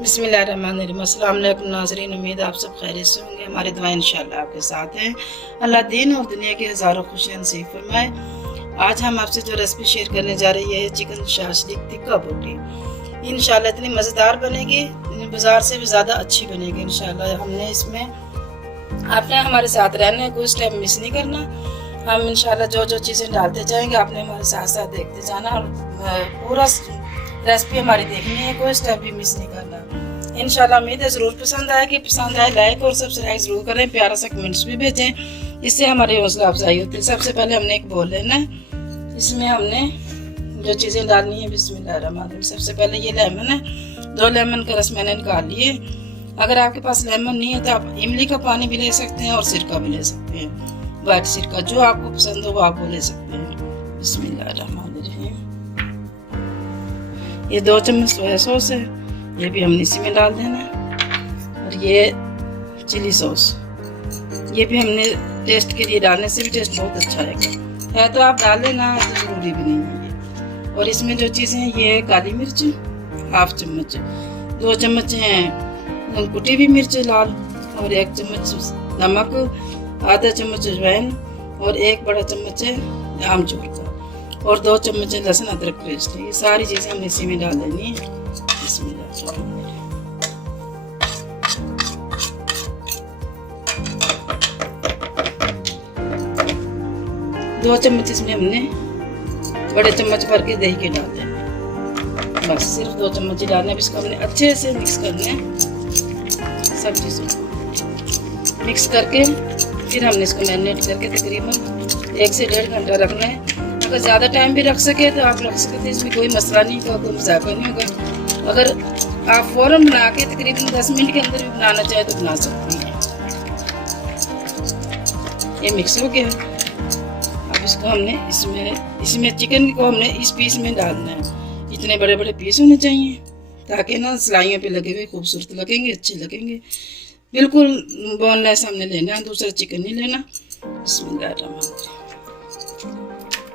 बिस्मिल्लाहिर्रहमानिर्रहीम। अस्सलाम वालेकुम नाज़रीन, उम्मीद आप सब खैरियत से होंगे। हमारी दुआएं इंशाअल्लाह आपके साथ हैं। अल्लाह दीन और दुनिया की हज़ारों खुशियां नसीब फरमाए। आज हम आपसे जो रेसिपी शेयर करने जा रही है चिकन शाशलिक टिक्का बोटी। इंशाअल्लाह इतनी मज़ेदार बनेगी, बाज़ार से भी ज़्यादा अच्छी बनेगी इंशाअल्लाह। हमने इसमें आपने हमारे साथ रहना है, कोई स्टेप मिस नहीं करना। हम इंशाअल्लाह जो जो चीज़ें डालते जाएंगे आपने हमारे साथ साथ देखते जाना और पूरा रेसिपी हमारी देखनी है, कोई स्टेप भी मिस नहीं करना। इंशाल्लाह उम्मीद है ज़रूर पसंद आएगी। पसंद आए लाइक और सब्सक्राइब ज़रूर करें, प्यारा सा कमेंट्स भी भेजें, इससे हमारी हौसला अफजाई होती है। सबसे पहले हमने एक बोल लेना है, इसमें हमने जो चीज़ें डालनी है बिस्मिल्लाहिर्रहमानिर्रहीम। सबसे पहले ये लेमन है, 2 लेमन का रस मैंने निकाल लिए। अगर आपके पास लेमन नहीं है तो आप इमली का पानी भी ले सकते हैं और सिरका भी ले सकते हैं, वाइट सिरका, जो आपको पसंद हो वो आप वो ले सकते हैं। बिस्मिल्लाहिर्रहमानिर्रहीम। ये 2 चम्मच सोया सॉस है, ये भी हमने इसी में डाल देना है। और ये चिली सॉस, ये भी हमने टेस्ट के लिए डालने से भी टेस्ट बहुत अच्छा है तो आप डाल लेना, तो ज़रूरी भी नहीं है ये। और इसमें जो चीज़ें हैं, ये काली मिर्च 1/2 चम्मच, 2 चम्मच हैं कुटी हुई मिर्च लाल, और 1 चम्मच नमक, आधा चम्मच अजवाइन, और 1 बड़ा चम्मच है आमचूर का, और 2 चम्मच लहसुन अदरक पेस्ट है। ये सारी चीज़ें हमने इसी में डाल देनी है। बिस्मिल्लाह। 2 चम्मच इसमें हमने बड़े चम्मच भर के दही के डाल देने, बस सिर्फ 2 चम्मच ही डालने। इसको हमने अच्छे से मिक्स करना है, सब चीज़ों को मिक्स करके फिर हमने इसको मैरिनेट करके तकरीबन 1 से 1.5 घंटा रखना है। अगर ज़्यादा टाइम भी रख सके तो आप रख सकते हैं, इसमें कोई मसला नहीं होगा, कोई मजाका नहीं होगा। अगर आप फ़ौरन बना के तकरीबन 10 मिनट के अंदर भी बनाना चाहे तो बना सकती हैं। ये मिक्स हो गया। अब इसको हमने इसमें चिकन को हमने इस पीस में डालना है। इतने बड़े बड़े पीस होने चाहिए ताकि ना सिलाइयों पे लगे हुए खूबसूरत लगेंगे, अच्छे लगेंगे। बिल्कुल बोनलेस हमने लेना है, दूसरा चिकन नहीं लेना। बिस्मिल्लाहिर्रहमानिर्रहीम।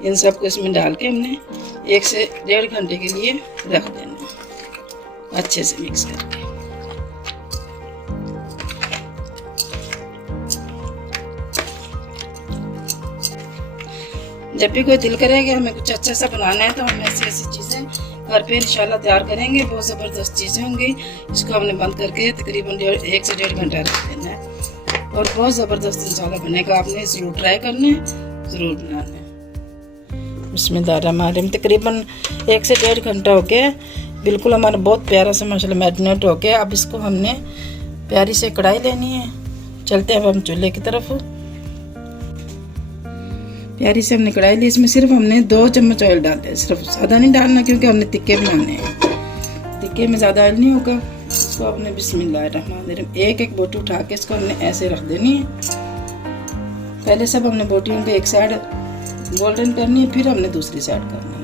इन सबको इसमें डाल के हमने 1 से 1.5 घंटे के लिए रख देना है, अच्छे से मिक्स करके। जब भी कोई दिल करेगा हमें कुछ अच्छा सा बनाना है तो हम ऐसी चीज़ें घर पे इंशाल्लाह तैयार करेंगे। बहुत ज़बरदस्त चीज़ें होंगी। इसको हमने बंद करके तकरीबन 1 से 1.5 घंटा रख देना है और बहुत ज़बरदस्त इंशाल्लाह बनेगा। आपने ज़रूर ट्राई करना है, ज़रूर बनाना है। बिस्मिल्लाहिर्रहमानिर्रहीम। तकरीबन 1 से 1.5 घंटा हो गया, बिल्कुल हमारा बहुत प्यारा सा माशाल्लाह मैरिनेट हो गया। अब इसको हमने प्यारी से कढ़ाई लेनी है। चलते हैं अब हम चूल्हे की तरफ। प्यारी से हमने कढ़ाई ली, इसमें सिर्फ हमने 2 चम्मच ऑयल डालते हैं, सिर्फ ज़्यादा नहीं डालना क्योंकि हमने तिक्के बनाने हैं। तिक्के में ज़्यादा ऑयल नहीं होगा। इसको हमने बिस्मिल्लाहिर्रहमानिर्रहीम एक बोटी उठा के इसको हमने ऐसे रख देनी है। पहले सब हमने बोटियों पे एक साइड गोल्डन करनी है, फिर हमने दूसरी साइड करनी है।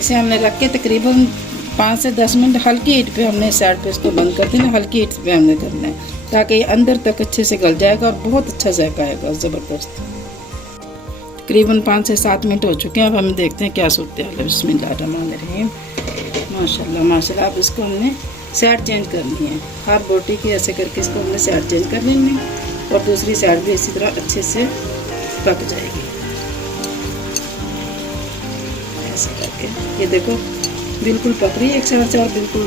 इसे हमने रख के तकरीबन 5 से 10 मिनट हल्की हीट पे हमने साइड पे इसको बंद कर देना। हल्की हीट पे हमने करना है ताकि ये अंदर तक अच्छे से गल जाएगा और बहुत अच्छा जायका आएगा, ज़बरदस्त। तकरीबन 5 से 7 मिनट हो चुके हैं। अब हम देखते हैं क्या सूरत हाल है। बिस्मिल्लाहिर्रहमानिर्रहीम। माशाल्लाह माशाल्लाह। अब इसको हमने साइड चेंज करनी है, हर बोटी की ऐसे करके इसको हमने साइड चेंज कर लेनी है और दूसरी साइड भी इसी तरह अच्छे से पक जाएगी। ऐसे करके ये देखो बिल्कुल पक रही है एक साइड से और बिल्कुल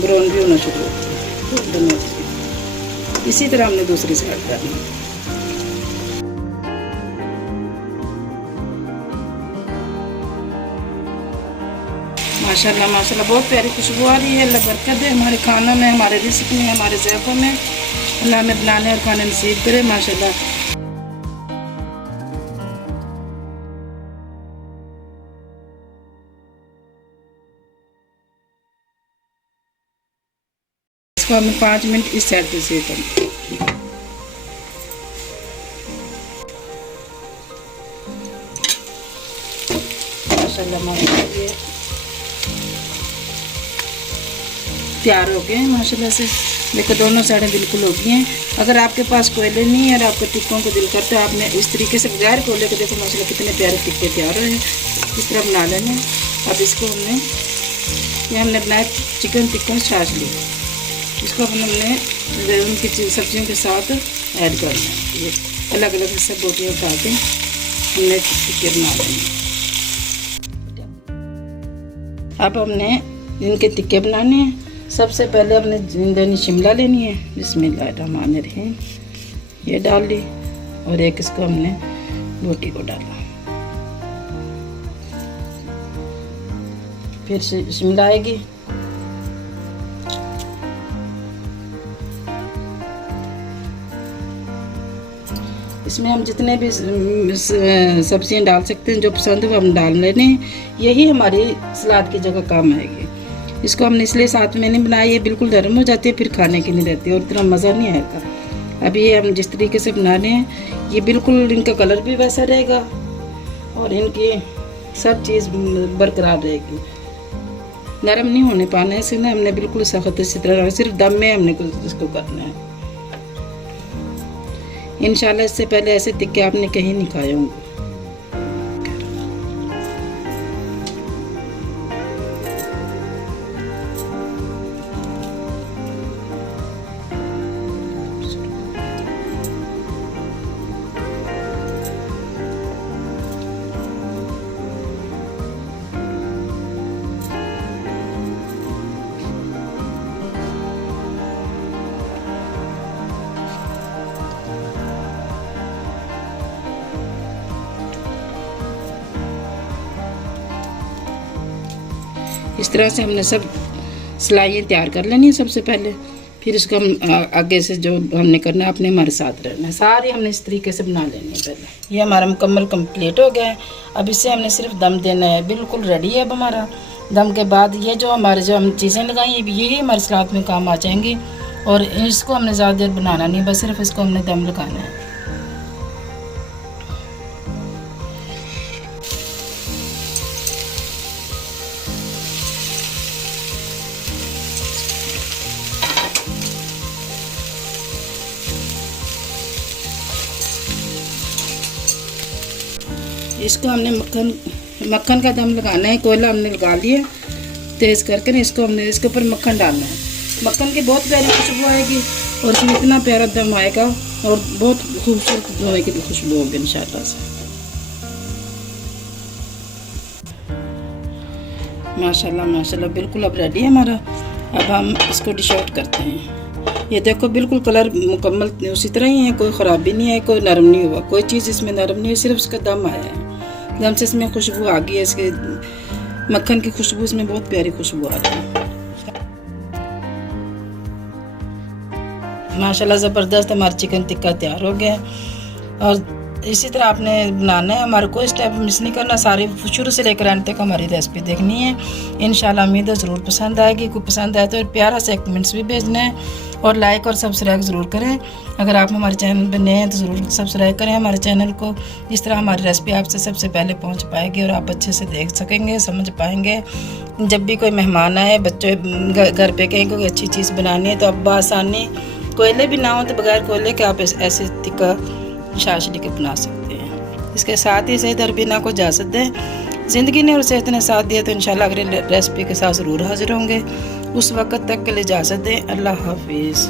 ब्राउन भी होना शुरू हो गया। इसी तरह हमने दूसरी साइड करनी है। माशाल्लाह माशाल्लाह बहुत प्यारी खुशबू आ रही है। अल्लाह बरकत दे हमारे खानों में, हमारे रिस्क में, हमारे ज़ायक़ों में। अल्लाह हमें बनाने और खाने नसीब करे। माशाल्लाह। इसको हमें 5 मिनट इस साइड पे सेक करें। माशाल्लाह माशाल्लाह ये तैयार हो गए माशाल्लाह से। देखो दोनों साइडें बिल्कुल हो गई हैं। अगर आपके पास कोयले नहीं है और आपके टिक्कों को दिल करता है, आपने इस तरीके से बगैर कोयले के देखो माशाल्लाह कितने प्यारे टिक्के तैयार हो रहे हैं। इस तरह बना लेना। अब इसको हमने बनाया चिकन टिक्का चाशनी, इसको हमने उनकी सब्जियों के साथ ऐड करना है। ये अलग अलग सब बोटियाँ उठा के हमने टिक्के बना लेंगे। अब हमने इनके टिक्के बनाने हैं। सबसे पहले हमने जिंदनी शिमला लेनी है, बिस्मिल्लाहिर्रहमानिर्रहीम, ये डाल ली और एक इसको हमने बोटी को डाला। फिर शिमला आएगी, इसमें हम जितने भी सब्जियां डाल सकते हैं, जो पसंद हो हम डाल लेने, यही हमारी सलाद की जगह काम आएगी। इसको हमने इसलिए साथ में नहीं बनाया, ये बिल्कुल नरम हो जाती है, फिर खाने की नहीं रहती और इतना मज़ा नहीं आएगा। अब ये हम जिस तरीके से बना रहे हैं, ये बिल्कुल इनका कलर भी वैसा रहेगा और इनकी सब चीज़ बरकरार रहेगी। नरम नहीं होने पाने से ना, हमने बिल्कुल सख्त इसी तरह सिर्फ दम में हमने कुछ इसको करना है। इंशाल्लाह इससे पहले ऐसे टिक्के आपने कहीं नहीं खाए होंगे। इस तरह से हमने सब सिलाइयाँ तैयार कर लेनी है सबसे पहले, फिर इसको हम आगे से जो हमने करना है अपने हमारे साथ रहना है, सारी हमने इस तरीके से बना लेनी है। पहले ये हमारा मुकम्मल कंप्लीट हो गया है। अब इससे हमने सिर्फ दम देना है, बिल्कुल रेडी है अब हमारा। दम के बाद ये जो हम चीज़ें लगाई हैं, यही हमारे सलाद में काम आ जाएंगी और इसको हमने ज़्यादा देर बनाना नहीं, बस सिर्फ इसको हमने दम लगाना है। इसको हमने मक्खन का दम लगाना है। कोयला हमने लगा लिया तेज़ करके ना, इसको हमने इसके ऊपर मक्खन डालना है। मक्खन की बहुत प्यारी खुशबू आएगी और इसमें इतना प्यारा दम आएगा और बहुत खूबसूरत धुएं की खुशबू होगी इंशाल्लाह से। माशाल्लाह माशाल्लाह बिल्कुल अब रेडी है हमारा। अब हम इसको डिश आउट करते हैं। ये देखो बिल्कुल कलर मुकम्मल उसी तरह ही है, कोई ख़राबी नहीं है, कोई नरम नहीं हुआ, कोई चीज़ इसमें नरम नहीं है, सिर्फ इसका दम आया है। दम से इसमें खुशबू आ गई है, इसके मक्खन की खुशबू, इसमें बहुत प्यारी खुशबू आ रही है। माशाल्लाह ज़बरदस्त हमारा चिकन टिक्का तैयार हो गया है। और इसी तरह आपने बनाना है, हमारा कोई स्टेप मिस नहीं करना, सारे शुरू से लेकर अंत तक हमारी रेसिपी देखनी है। इंशाल्लाह उम्मीद है ज़रूर पसंद आएगी। कोई पसंद आए तो प्यारा से कमेंट्स भी भेजना है और लाइक और सब्सक्राइब ज़रूर करें। अगर आप हमारे चैनल पर नए हैं तो ज़रूर सब्सक्राइब करें हमारे चैनल को, इस तरह हमारी रेसिपी आपसे सबसे पहले पहुंच पाएगी और आप अच्छे से देख सकेंगे, समझ पाएंगे। जब भी कोई मेहमान आए, बच्चे घर पे कहीं कोई अच्छी चीज़ बनानी है तो अब आसानी, कोयले भी ना हो तो बगैर कोयले के आप ऐसे टिक्का चाशनी के बना सकते हैं। इसके साथ ही सही दरबीना को इजाज़त दें। ज़िंदगी ने और सेहत ने साथ दिया तो इंशाल्लाह अगली रेसिपी के साथ ज़रूर हाजिर होंगे। उस वक्त तक के लिए इजाज़त दें। अल्लाह हाफिज़।